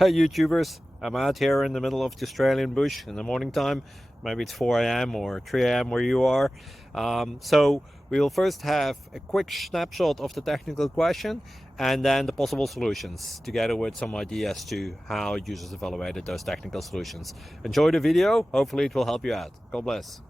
Hey YouTubers, I'm out here in the middle of the Australian bush in the morning time. Maybe it's 4 a.m. or 3 a.m. where you are. So we'll first have a quick snapshot of the technical question and then the possible solutions, together with some ideas to how users evaluated those technical solutions. Enjoy the video, hopefully it will help you out. God bless.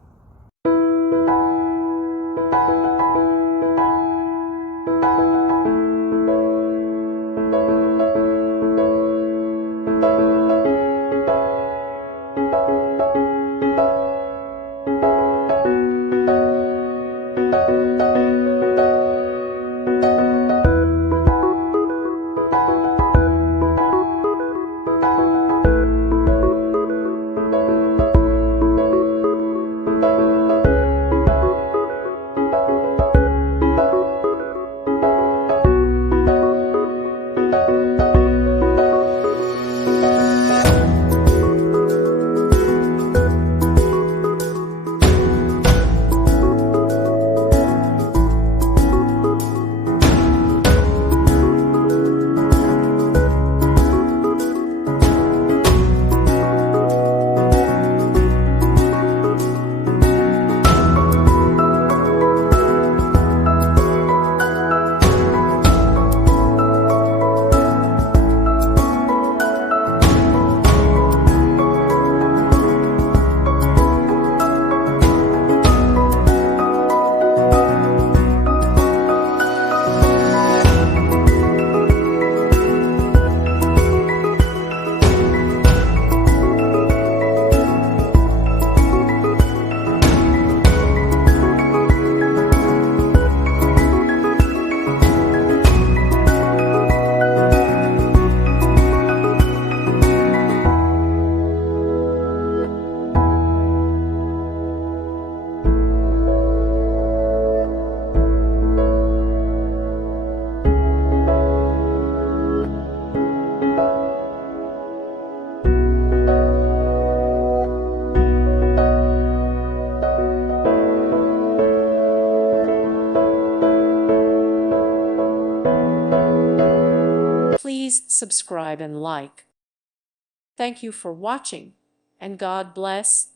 Please subscribe and like. Thank you for watching, and God bless.